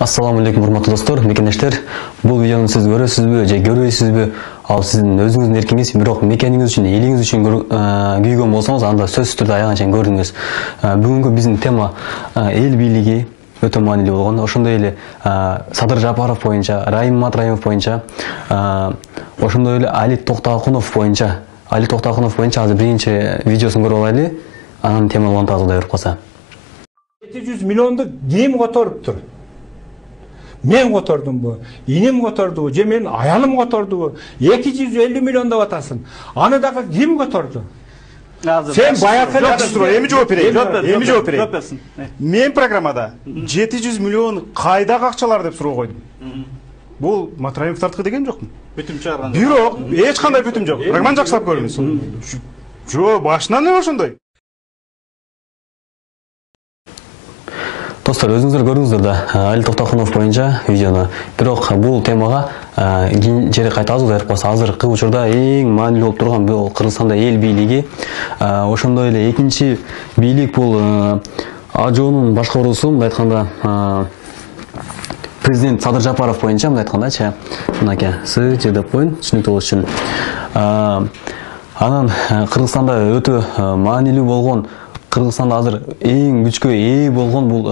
Assalamu alaikum урматтуу достор, мекендештер. Бул видеону сиз көрөсүзбү же көрбөйсүзбү? Ал сиздин өзүңүздүн эркиңиз, бирок мекениңиз үчүн, элиңиз үчүн күйгөн болсоңуз, анда сөзсүз түрдө аягына чейин көрүңүз. Бүгүнкү биздин тема эл бийлиги өтө маанилүү болгон. Ошондой эле Садыр Жапаров боюнча, Раим Матраимов боюнча, ошондой эле Али Токтогунов боюнча азыр биринчи видеосун көрүп алайлы. Анан теманы улантабыз, Кудай буйруп калса. 700 миллионду ким которуптур? Мен котордум бу, иним которду, же менин аялым которду. 250 миллион деп атасың. Аны дагы ким которду? Сен баягы эми жооп берейин. Мен программада 700 миллион кайдагы акчалар деп суроо койдум. Бул Матраимовдардыкы деген жокму? Бүтүм чыгарган. Бирок эч кандай бүтүм жок. Программаны жакшылап көрүңүз. Жо, башынан эле ошондой. Достор, өзүңүздөр көрдүңүздөр да Али Токтогунов боюнча видеону. Бирок бул темага кийин жери кайтабыз, Кудай буйруп калса. Азыркы учурда эң маанилүү болуп турган бул Кыргызстанда эл бийлиги. Ошондой эле экинчи бийлик бул Ажоонун башкаруусу, мындай айтканда президент Садыр Жапаров боюнча, мындай айткандачы, мынакей СЖ деп коюн, түшүнүктүү болуш үчүн. Анан Кыргызстанда өтө маанилүү болгон, Кыргызстанда азыр эң күчкө ээ болгон бул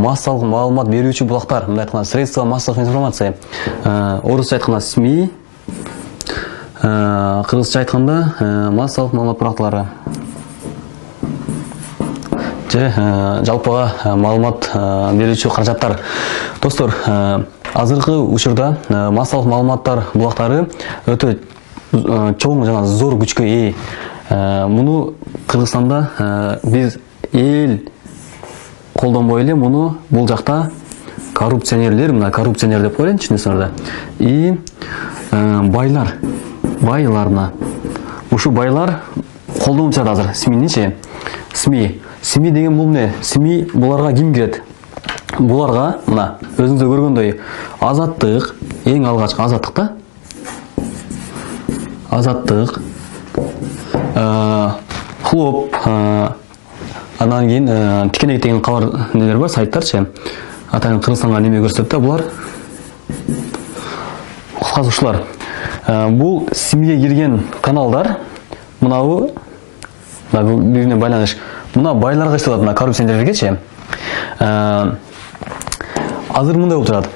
массалык маалымат берүүчү булактар, мындай айтканда средства массовой информации. Орусча айтканда СМИ, кыргызча айтканда массалык маалымат булактары. Же жалпыга маалымат берүүчү каражаттар. Достор, азыркы учурда массалык маалыматтар булактары өтө чоң жана зор күчкө ээ. Муну Кыргызстанда биз эл колдонбой эле, муну бул жакта коррупционерлер, мына коррупционер деп коелу, түшүнөсүңөр да. И байларына. Ушу байлар колдонуп жатат азыр СМИничи. СМИ деген бул эмне? СМИ буларга ким кирет? Буларга мына өзүңүздөр көргөндөй Азаттык, эң алгачкы Азаттык да. Азаттык, Клоп, анан кийин Тикенек деген кабар нелер бар, сайттарчы. Атайын Кыргызстанга неме көрсөтөт да булар. Кыскасы бул СМИге кирген каналдар, мынабу бирине байланыш. Мына байларга иштелет, мына коррупционерлергечи. Азыр мындай болуп жатат.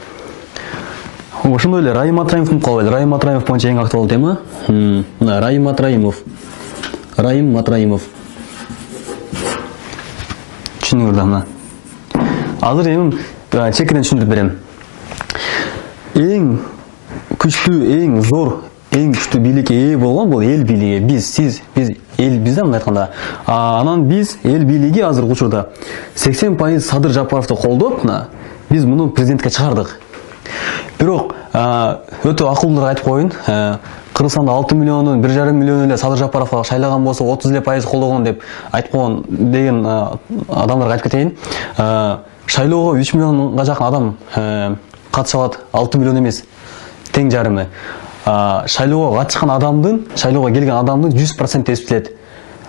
Ошондой эле Раим Матраимов калбайт. Раим Матраимов боюнча эң актуалдуу тема. Мына Раим Матраимов. Түшүнүңөр да мына. Азыр эми чекирен түшүндүрүп берем. Эң күчтүү, эң зор, эң күчтүү бийликке ээ болгон бул эл бийлиги. Биз элбиз да, мындай айтканда. Анан биз эл бийлиги азыр учурда 80% Садыр Жапаровду колдоп, биз муну президентке чыгардык. Бирок өтө акылдуулар айтып коюн, Кыргызстанда 6 миллионун 1,5 миллион эле Садыр Жапаровго шайлаган болсо 30 эле пайыз колдогон деп айтып койгон деген адамдарга айтып кетейин. Шайлоого 3 миллионга жакын адам катышып алат, 6 миллион эмес, тең жарымы. Шайлоого катышкан адамдын, шайлоого келген адамдын 100% эсептелет.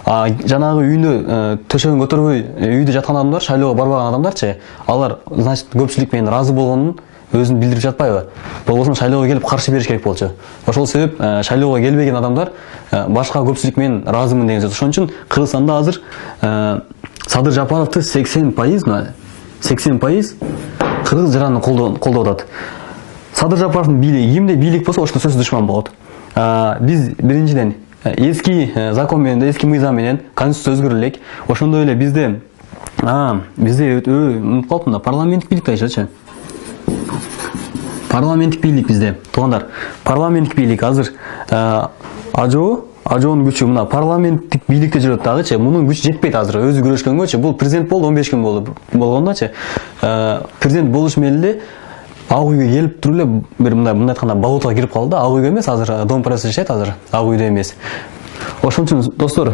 Жанагы үйүнө төшөгүн көтөрбөй үйдө жаткан адамдар, шайлоого барбаган адамдарчы, алар значит көпчүлүк менен разы болгонун өзүн билдирип жатпайбы? Болбосо шайлоого келип каршы бериш керек болчу. Ошол себеп шайлоого келбеген адамдар башка көпчүлүк менен разымын деген сөз. Ошон үчүн Кыргызстанда азыр Садыр Жапаровду 80% кыргыз жараны колдоп атат. Садыр Жапаровдун бийлиги, кимде бийлик болсо ошондо сөз душман болот. Биз биринчиден эски закон менен, эски мыйзам менен конституция өзгөрүлө элек. Ошондой эле bizde унутуп калыптым, парламенттик бийлик дайчычы. Парламенттик бийлик бизде, туугандар. Парламенттик бийлик азыр Ажоонун күчү мына парламенттик бийликте жүрөт дагычы. Мунун күчү жетпейт азыр өзү күрөшкөнгөчү. Бул президент болду 15 күн болгондачы. Президент болуш менен Ак үйгө келип туруп эле бир мындай айтканда болотого кирип калды да. Ак үйгө эмес, азыр Дом пресс иштейт азыр. Ак үйдө эмес. Ошон үчүн достор,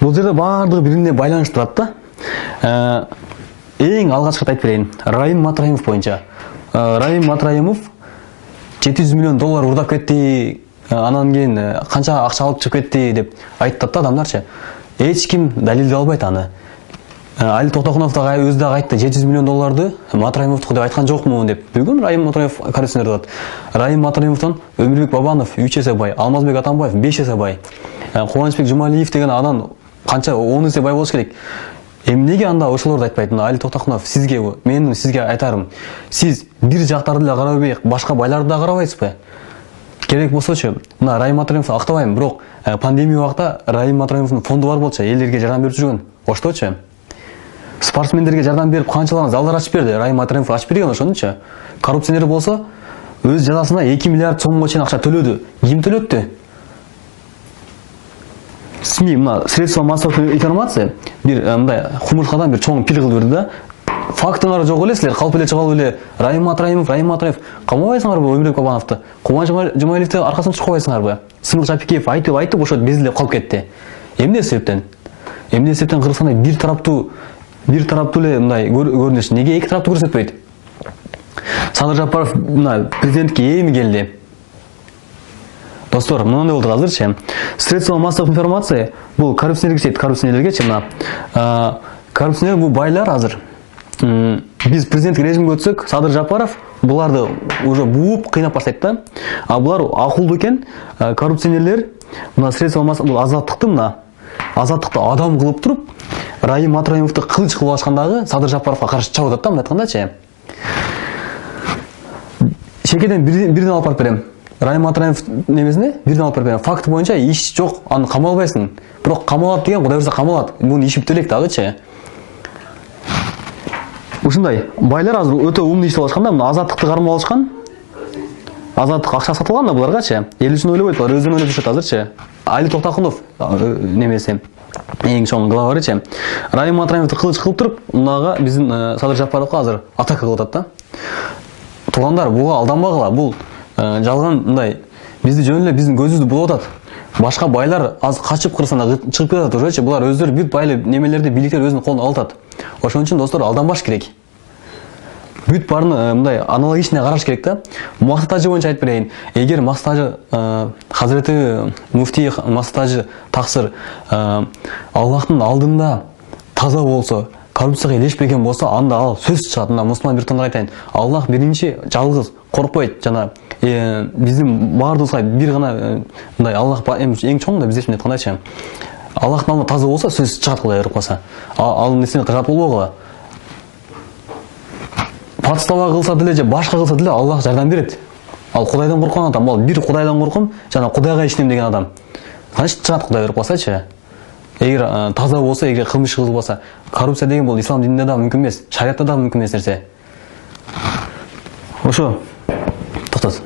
бул жерде баардыгы бирине байланыштуу турат да. Эң алгачкы айтып берейин. Раим Матраимов боюнча. Раим Матраимов 700 миллион доллар урдап кетти, анан кийин канча акча алып чыгып кетти деп айтат да адамдарчы. Эч ким далилдей албайт аны. Али Тоқтақұлов да өзі дағы айтты, 700 миллион долларды Матраимовтікі деп айтқан жоқпын деп. Бүгін Райым Матраимов коррупционер дады. Райым Матраимовтан Өмірбек Бабанов 3 есе бай, Алмазбек Атамбаев 5 есе бай. Қуанышбек Жұмалиев деген адам қанша 10 есе бай болуш керек. Неге анда ошолорду айтпайт? Али Тоқтақұлов, менің сізге айтарым. Сіз бір жақтарды да қарабай, башқа байларды да қарабайсыз ба? Керек болсачы, мына Райым Матраимовты ақтабаймын, бірақ пандемия уақытта Райым Матраимовтың фонды бар болчу, елдерге жардам беріп жүрген. Ошточу. Спортсмендерге жардам беріп, қаншалаған залдар ашып берді. Райым Матраимов ашып берген ошончу. Коррупционер болса, өз жазасына 2 миллиард сомға чейин ақша төлөдү. Ким төлөттү? СМИ, мына средства массовой информации бир мындай кумурскадан бир чоң пил кылып берди да. Фактыңар жок элесилер, калп эле чыгып эле Райым Матраимов камабайсыңарбы Өмүрбек Бабановду? Кубаныч Жумаилевди аркасынан чыкпайсыңарбы? Сымыр Жапикеев айтып ошо безилип калып кетти. Эмне себептен? Кыргызстанда бир тараптуу эле мындай көрүнүш. Неге эки тараптуу көрсөтпөйт? Садыр Жапаров мына президентке эми келди. Достор, мындай болду азырчы. Средства массовой информации бул коррупционерлерге мына коррупционер бул байлар азыр. Биз президенттик режимге өтсөк, Садыр Жапаров буларды уже бууп кыйнап баштайт да. А булар акылдуу экен, коррупционерлер мына средства массовой азаттыкты адам кылып туруп, Райым Матраимовду кылыч кылып алышкандагы Садыр Жапаровго каршы чабып атат да, мындай айткандачы. Шекеден бирден алып барып берем. Райым Матраимов немесине бирден алып барып берем. Факт боюнча иш жок, аны камалбайсың. Бирок камалат деген Кудай берсе камалат. Муну иши бүтөлек дагычы. Ушундай байлар азыр өтө умный иштеп алышканда, мына азаттыкты кармап алышкан. Азаттык акча сатылган да буларгачы. Эл үчүн ойлобойт, булар өзүнө ойлоп жүрүшөт азырчы. Али Токтакулов немеси эң чоң главарычы. Райым Матраимовду кылыч кылып туруп, мынага биздин Садыр Жапаровго азыр атака кылып атат да. Туугандар, буга алданбагыла. Бул жалган мындай бизди жөн эле биздин көзүбүздү булуп атат. Башка байлар аз качып Кыргызстанга чыгып кетет ошочу. Булар өздөрү бүт байлы немелерди, бийликтер өзүнүн колуна алып атат. Ошон үчүн достор, алданбаш керек. Бүт барын мындай аналогичный караш керек да. Максатажы боюнча айтып берейин. Эгер максатажы Хазирети муфтий максатажы таксыр Аллахтын алдында таза болсо, коррупцияга илешпеген болсо, анда ал сөз чыгат. Мына мусулман бир тандыр айтайын. Аллах биринчи жалгыз коркпойт. Жана биздин баардыгыбызга бир гана мындай Аллах эң чоң да биз үчүн айткандачы. Аллахтын алдында таза болсо, сөз чыгат Кудай ырып калса. Ал нерсени кыжат болбогула. Подстава кылса деле же башка кылса деле Аллах жардам берет. Ал Кудайдан корккан адам, ал бир Кудайдан корком, жана Кудайга иштейм деген адам. Кантип чыгат Кудай ырып калсачы? Эгер таза болсо, эгер кылмыш кылбаса, коррупция деген бул ислам дининде да мүмкүн эмес, шариатта да мүмкүн эмес нерсе. Ошо. Токтот.